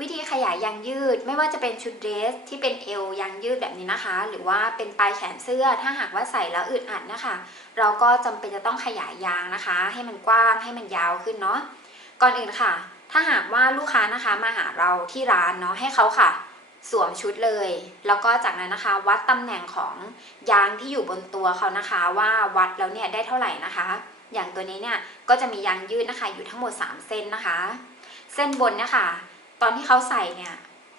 วิธีขยายยางยืดไม่ว่าจะเป็นชุดเดรสที่เป็นเอวยางยืดแบบนี้นะคะ หรือว่าเป็นปลายแขนเสื้อถ้าหากว่าใส่แล้วอึดอัดนะคะ เราก็จำเป็นจะต้องขยายยางนะคะ ให้มันกว้างให้มันยาวขึ้นเนาะก่อนอื่นค่ะ ถ้าหากว่าลูกค้านะคะมาหาเราที่ร้านเนาะให้เขาค่ะ สวมชุดเลย แล้วก็จากนั้นนะคะ วัดตำแหน่งของยางที่อยู่บนตัวเขานะคะ ว่าวัดแล้วเนี่ยได้เท่าไหร่นะคะ อย่างตัวนี้เนี่ยก็จะมียางยืดนะคะ อยู่ทั้งหมด 3 เส้นนะคะ เส้นบนเนี่ยค่ะ ตอนที่เขาใส่เนี่ย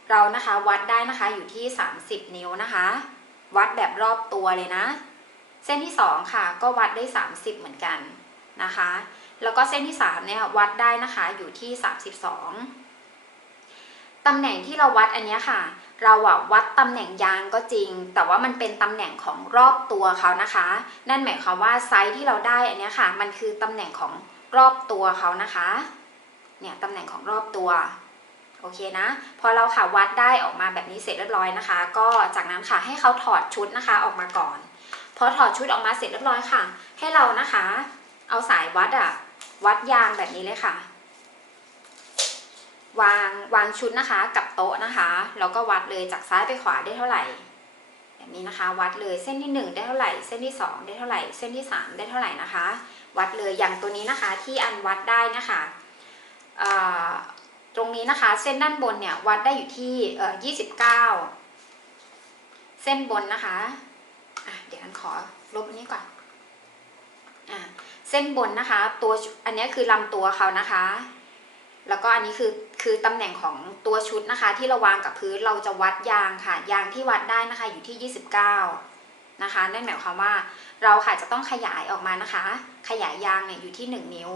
เรานะคะวัดได้นะคะอยู่ที่ 30 นิ้วนะคะ วัดแบบรอบตัวเลยนะ เส้นที่ 2 ค่ะ ก็วัดได้ 30 เหมือนกันนะคะ แล้วก็เส้นที่ 3 เนี่ยวัดได้นะคะอยู่ที่ 32ตำแหน่งที่เราวัดอันนี้ค่ะ เราอะวัดตำแหน่งยางก็จริง แต่ว่ามันเป็นตำแหน่งของรอบตัวเขานะคะ นั่นหมายความว่าไซส์ที่เราได้อันนี้ค่ะ มันคือตำแหน่งของรอบตัวเขานะคะ เนี่ยตำแหน่งของรอบตัว โอเคนะ พอเราค่ะวัดได้ออกมาแบบนี้เสร็จเรียบร้อยนะคะ ก็จากนั้นค่ะให้เขาถอดชุดนะคะออกมาก่อน พอถอดชุดออกมาเสร็จเรียบร้อยค่ะ ให้เรานะคะ เอาสายวัดอะวัดยางแบบนี้เลยค่ะ วางวางชุดนะคะ กับโต๊ะนะคะแล้วก็วัดเลยจากซ้ายไปขวาได้เท่าไหร่แบบนี้นะคะ วัดเลยเส้นที่หนึ่งได้เท่าไหร่ เส้นที่สองได้เท่าไหร่ เส้นที่สามได้เท่าไหร่นะคะ วัดเลยอย่างตัวนี้นะคะที่อันวัดได้นะคะ ตรงนี้นะคะเส้นด้านบนเนี่ยวัดได้อยู่ที่เอ่อ29เส้นบนนะคะอะเดี๋ยวอันขอลบอันนี้ก่อนอะเส้นบนนะคะ ตัวอันนี้คือลำตัวเขานะคะ แล้วก็อันนี้คือคือตำแหน่งของตัวชุดนะคะ ที่เราวางกับพื้นเราจะวัดยางค่ะ ยางที่วัดได้นะคะอยู่ที่ 29 นะคะ นั่นหมายความว่าเราค่ะจะต้องขยายออกมานะคะ ขยายยางเนี่ยอยู่ที่ 1 นิ้ว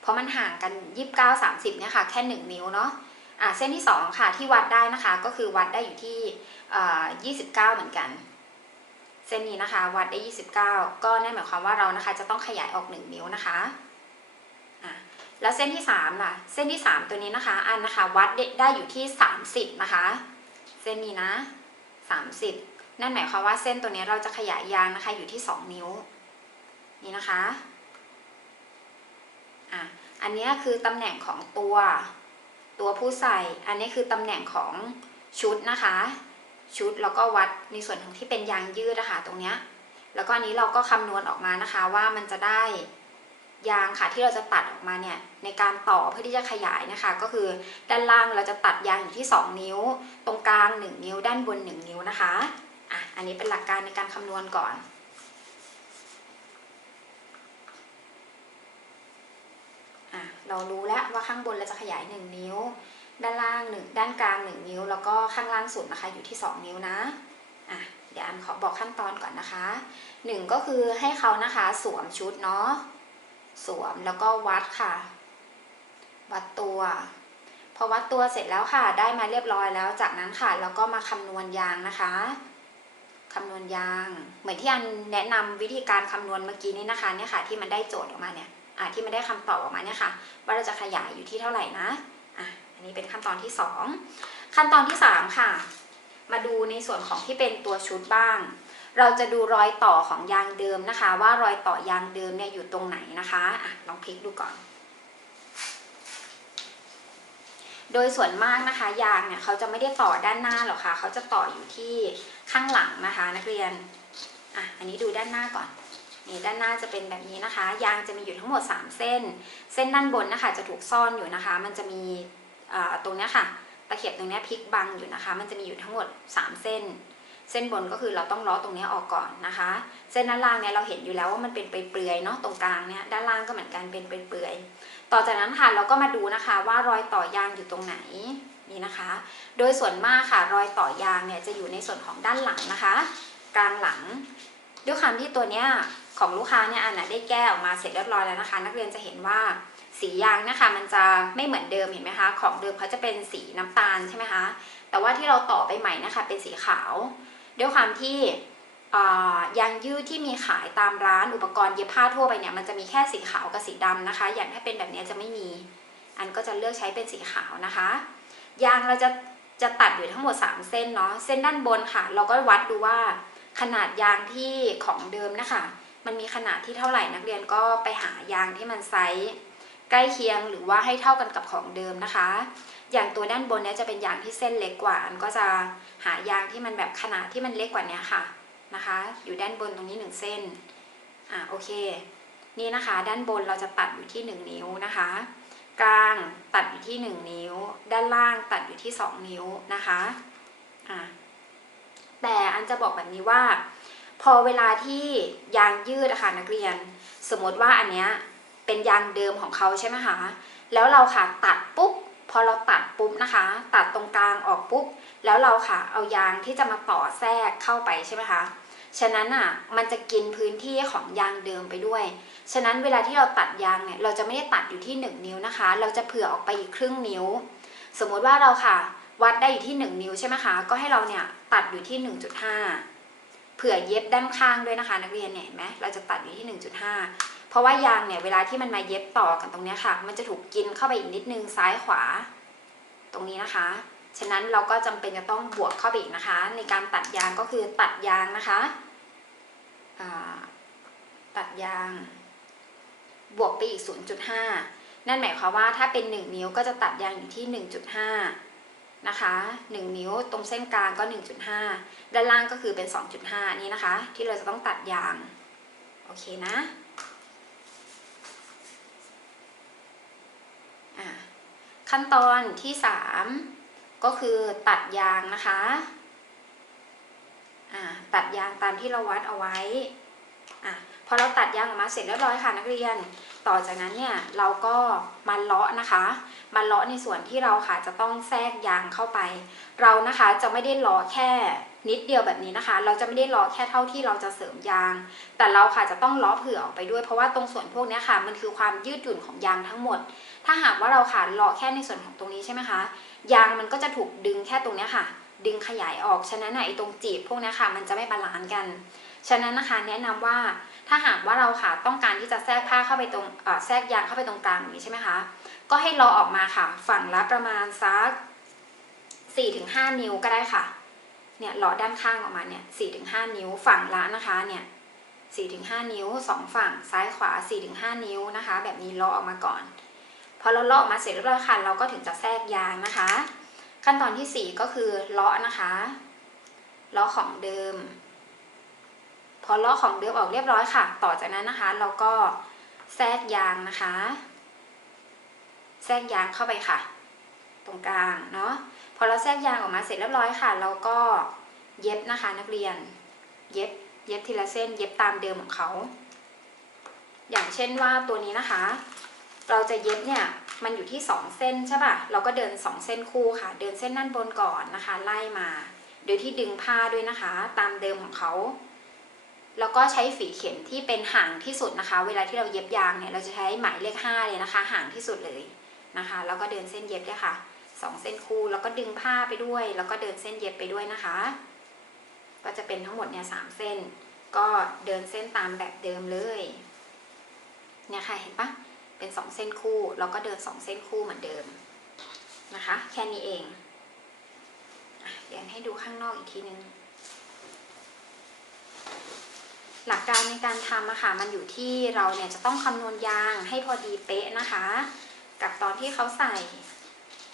เพราะมันห่างกัน 29 30เนี่ยค่ะแค่ 1 นิ้วเนาะอะเส้นที่ 2 ค่ะที่วัดได้นะคะก็คือวัดได้อยู่ที่เอ่อ29 เหมือนกัน เส้นนี้นะคะวัดได้ 29 ก็นั่นหมายความว่าเรานะคะจะต้องขยายออก 1 นิ้วนะคะอะแล้วเส้นที่3ล่ะเส้นที่ 3 ตัวนี้นะคะอันนะคะวัดได้อยู่ที่ 30 นะคะ เส้นนี้นะ 30 นั่นหมายความว่าเส้นตัวนี้เราจะขยายยางนะคะอยู่ที่ 2 นิ้วนี่นะคะ อะอันนี้คือตำแหน่งของตัว ตัวผู้ใส่ อันนี้คือตำแหน่งของชุดนะคะ ชุดแล้วก็วัดในส่วนของที่เป็นยางยืดนะคะตรงเนี้ยแล้วก็อันนี้เราก็คำนวณออกมานะคะว่ามันจะได้ยางค่ะที่เราจะตัดออกมาเนี่ยในการต่อเพื่อที่จะขยายนะคะ ก็คือด้านล่างเราจะตัดยางอยู่ที่ 2 นิ้ว ตรงกลาง 1 นิ้ว ด้านบน 1 นิ้วนะคะอะอันนี้เป็นหลักการในการคำนวณก่อน อะ เรารู้แล้วว่าข้างบนเราจะขยาย 1 นิ้ว ด้านล่าง1ด้านกลาง 1 นิ้ว แล้วก็ข้างล่างสุดนะคะอยู่ที่ 2 นิ้วนะอะเดี๋ยวอันขอบอกขั้นตอนก่อนนะคะ 1 ก็คือให้เขานะคะสวมชุดเนาะสวมแล้วก็วัดค่ะ วัดตัว พอวัดตัวเสร็จแล้วค่ะ ได้มาเรียบร้อยแล้วจากนั้นค่ะเราก็มาคำนวณยางนะคะคำนวณยาง เหมือนที่อันแนะนำวิธีการคำนวณเมื่อกี้นี้นะคะเนี่ยค่ะที่มันได้โจทย์ออกมาเนี่ย อะที่มันได้คำตอบออกมาเนี่ยค่ะว่าเราจะขยายอยู่ที่เท่าไหร่นะอะอันนี้เป็นขั้นตอนที่สองขั้นตอนที่สามค่ะ มาดูในส่วนของที่เป็นตัวชุดบ้าง เราจะดูรอยต่อของยางเดิมนะคะ ว่ารอยต่อยางเดิมเนี่ยอยู่ตรงไหนนะคะอะลองพลิกดูก่อน โดยส่วนมากนะคะ ยางเนี่ยเขาจะไม่ได้ต่อด้านหน้าหรอกค่ะเขาจะต่ออยู่ที่ข้างหลังนะคะ นักเรียนอะอันนี้ดูด้านหน้าก่อน นี่ด้านหน้าจะเป็นแบบนี้นะคะ ยางจะมีอยู่ทั้งหมด 3 เส้น เส้นด้านบนนะคะ จะถูกซ่อนอยู่นะคะ มันจะมีตรงนี้ค่ะ ตะเข็บตรงนี้พลิกบังอยู่นะคะ มันจะมีอยู่ทั้งหมด 3 เส้น เส้นบนก็คือเราต้องล้อตรงนี้ออกก่อนนะคะ เส้นด้านล่างเนี่ยเราเห็นอยู่แล้วว่ามันเป็นเปลือยเนาะตรงกลางเนี่ยด้านล่างก็เหมือนกันเป็นเปลือยต่อจากนั้นค่ะเราก็มาดูนะคะว่ารอยต่อยางอยู่ตรงไหนนี่นะคะ โดยส่วนมากค่ะรอยต่อยางเนี่ยจะอยู่ในส่วนของด้านหลังนะคะ กลางหลัง ด้วยความที่ตัวเนี้ย ของลูกค้าเนี่ยอันน่ะได้แก้ออกมาเสร็จเรียบร้อยแล้วนะคะ นักเรียนจะเห็นว่าสียางนะคะมันจะไม่เหมือนเดิมเห็นไหมคะ ของเดิมเขาจะเป็นสีน้ำตาลใช่ไหมคะ แต่ว่าที่เราต่อไปใหม่นะคะเป็นสีขาวด้วยความที่ยางยืดที่มีขายตามร้านอุปกรณ์เย็บผ้าทั่วไปเนี่ยมันจะมีแค่สีขาวกับสีดำนะคะ อย่างถ้าเป็นแบบนี้จะไม่มี อันก็จะเลือกใช้เป็นสีขาวนะคะ ยางเราจะจะตัดอยู่ทั้งหมด 3 เส้นเนาะเส้นด้านบนค่ะ เราก็วัดดูว่าขนาดยางที่ของเดิมนะคะ มันมีขนาดที่เท่าไหร่นักเรียนก็ไปหายางที่มันไซส์ใกล้เคียงหรือว่าให้เท่ากันกับของเดิมนะคะ อย่างตัวด้านบนเนี่ยจะเป็นยางที่เส้นเล็กกว่าอันก็จะหายางที่มันแบบขนาดที่มันเล็กกว่านี้ค่ะนะคะ อยู่ด้านบนตรงนี้หนึ่งเส้น อะโอเค นี่นะคะด้านบนเราจะตัดอยู่ที่ 1 นิ้วนะคะ กลางตัดอยู่ที่ 1 นิ้ว ด้านล่างตัดอยู่ที่ 2 นิ้วนะคะ อะแต่อันจะบอกแบบนี้ว่า พอเวลาที่ยางยืดอะค่ะนักเรียน สมมติว่าอันเนี้ยเป็นยางเดิมของเขาใช่ไหมคะ แล้วเราค่ะตัดปุ๊บพอเราตัดปุ๊บนะคะ ตัดตรงกลางออกปุ๊บแล้วเราค่ะเอายางที่จะมาต่อแทรกเข้าไปใช่ไหมคะฉะนั้นอะมันจะกินพื้นที่ของยางเดิมไปด้วย ฉะนั้นเวลาที่เราตัดยางเนี่ยเราจะไม่ได้ตัดอยู่ที่ 1 นิ้วนะคะ เราจะเผื่อออกไปอีกครึ่งนิ้ว สมมุติว่าเราค่ะ วัดได้อยู่ที่ 1 นิ้วใช่ไหมคะ ก็ให้เราเนี่ยตัดอยู่ที่ 1.5 เผื่อเย็บด้านข้างด้วยนะคะ นักเรียนเนี่ยเห็นไหมเราจะตัดอยู่ที่ 1.5 เพราะว่ายางเนี่ยเวลาที่มันมาเย็บต่อกันตรงนี้ค่ะ มันจะถูกกินเข้าไปอีกนิดนึงซ้ายขวา ตรงนี้นะคะ ฉะนั้นเราก็จำเป็นจะต้องบวกเข้าไปอีกนะคะ ในการตัดยางก็คือตัดยางนะคะตัดยาง บวกไปอีก 0.5 นั่นหมายความว่าถ้าเป็น 1 นิ้วก็จะตัดยางอยู่ที่ 1.5 นะคะ1นิ้วตรงเส้นกลางก็ 1.5 ด้านล่างก็คือเป็น 2.5 นี่นะคะ ที่เราจะต้องตัดยาง โอเคนะขั้นตอนที่ 3 ก็คือตัดยางนะคะะตัดยางตามที่เราวัดเอาไว้ อะพอเราตัดยางออกมาเสร็จเรียบร้อยค่ะนักเรียน ต่อจากนั้นเนี่ยเราก็มาเลาะนะคะ มาเลาะในส่วนที่เราค่ะจะต้องแทรกยางเข้าไป เรานะคะจะไม่ได้เลาะแค่นิดเดียวแบบนี้นะคะ เราจะไม่ได้เลาะแค่เท่าที่เราจะเสริมยาง แต่เราค่ะจะต้องเลาะเผื่อออกไปด้วย เพราะว่าตรงส่วนพวกนี้ค่ะ มันคือความยืดหยุ่นของยางทั้งหมด ถ้าหากว่าเราค่ะเลาะแค่ในส่วนของตรงนี้ใช่ไหมคะ ยางมันก็จะถูกดึงแค่ตรงนี้ค่ะ ดึงขยายออก ฉะนั้นไอ้ตรงจีบพวกนี้ค่ะ มันจะไม่บาลานซ์กัน ฉะนั้นนะคะแนะนำว่าถ้าหากว่าเราค่ะต้องการที่จะแทรกผ้าเข้าไปตรงแทรกยางเข้าไปตรงกลางอย่างนี้ใช่ไหมคะก็ให้เลาะออกมาค่ะ ฝั่งละประมาณสัก4-5 นิ้วก็ได้ค่ะเนี่ยลาะด้านข้างออกมาเนี่ย4-5นิ้วฝั่งละนะคะเนี่ย4-5นิ้วสองฝั่งซ้ายขวา4-5นิ้วนะคะ แบบนี้ลาะออกมาก่อน พอเราลาะออกมาเสร็จเรียบร้อยค่ะเราก็ถึงจะแทรกยางนะคะ ขั้นตอนที่4ก็คือเลาะนะคะเลาะของเดิม พอลาะของเดิมออกเรียบร้อยค่ะ ต่อจากนั้นนะคะ เราก็แทรกยางนะคะ แทรกยางเข้าไปค่ะ ตรงกลางเนาะพอเราแทรกยางออกมาเสร็จเรียบร้อยค่ะ เราก็เย็บนะคะนักเรียน เย็บเย็บทีละเส้น เย็บตามเดิมของเขา อย่างเช่นว่าตัวนี้นะคะ เราจะเย็บเนี่ยมันอยู่ที่ 2 เส้นใช่ป่ะ เราก็เดิน 2 เส้นคู่ค่ะ เดินเส้นด้านบนก่อนนะคะ ไล่มา โดยที่ดึงผ้าด้วยนะคะ ตามเดิมของเขา แล้วก็ใช้ฝีเข็มที่เป็นห่างที่สุดนะคะ เวลาที่เราเย็บยางเนี่ยเราจะใช้หมายเลข5เลยนะคะ ห่างที่สุดเลยนะคะ แล้วก็เดินเส้นเย็บด้วยค่ะสองเส้นคู่แล้วก็ดึงผ้าไปด้วย แล้วก็เดินเส้นเย็บไปด้วยนะคะ ก็จะเป็นทั้งหมดเนี่ยสามเส้น ก็เดินเส้นตามแบบเดิมเลยเนี่ยค่ะเห็นปะเป็นสองเส้นคู่แล้วก็เดินสองเส้นคู่เหมือนเดิมนะคะ แค่นี้เองอะเดี๋ยวให้ดูข้างนอกอีกทีนึง หลักการในการทำอะค่ะมันอยู่ที่เราเนี่ยจะต้องคำนวณยางให้พอดีเป๊ะนะคะ กับตอนที่เขาใส่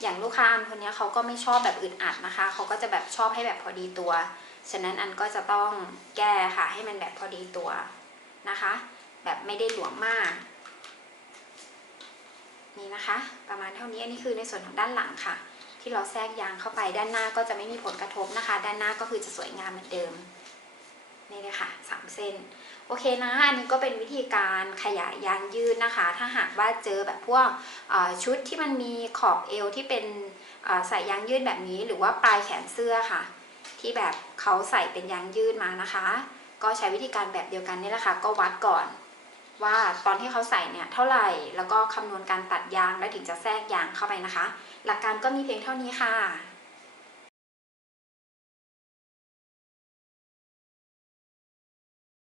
อย่างลูกค้าอันคนนี้เขาก็ไม่ชอบแบบอึดอัดนะคะเขาก็จะแบบชอบให้แบบพอดีตัว ฉะนั้นอันก็จะต้องแก้ค่ะให้มันแบบพอดีตัวนะคะ แบบไม่ได้หลวมมากนี่นะคะ ประมาณเท่านี้อันนี้คือในส่วนของด้านหลังค่ะ ที่เราแทรกยางเข้าไปด้านหน้าก็จะไม่มีผลกระทบนะคะ ด้านหน้าก็คือจะสวยงามเหมือนเดิม นี่เลยค่ะสามเส้น โอเคนะ อันนี้ก็เป็นวิธีการขยายยางยืดนะคะ ถ้าหากว่าเจอแบบพวกชุดที่มันมีขอบเอวที่เป็นใส่ยางยืดแบบนี้ หรือว่าปลายแขนเสื้อค่ะ ที่แบบเขาใส่เป็นยางยืดมานะคะ ก็ใช้วิธีการแบบเดียวกันนี่แหละค่ะ ก็วัดก่อน ว่าตอนที่เขาใส่เนี่ยเท่าไหร่ แล้วก็คำนวณการตัดยางแล้วถึงจะแทรกยางเข้าไปนะคะ หลักการก็มีเพียงเท่านี้ค่ะ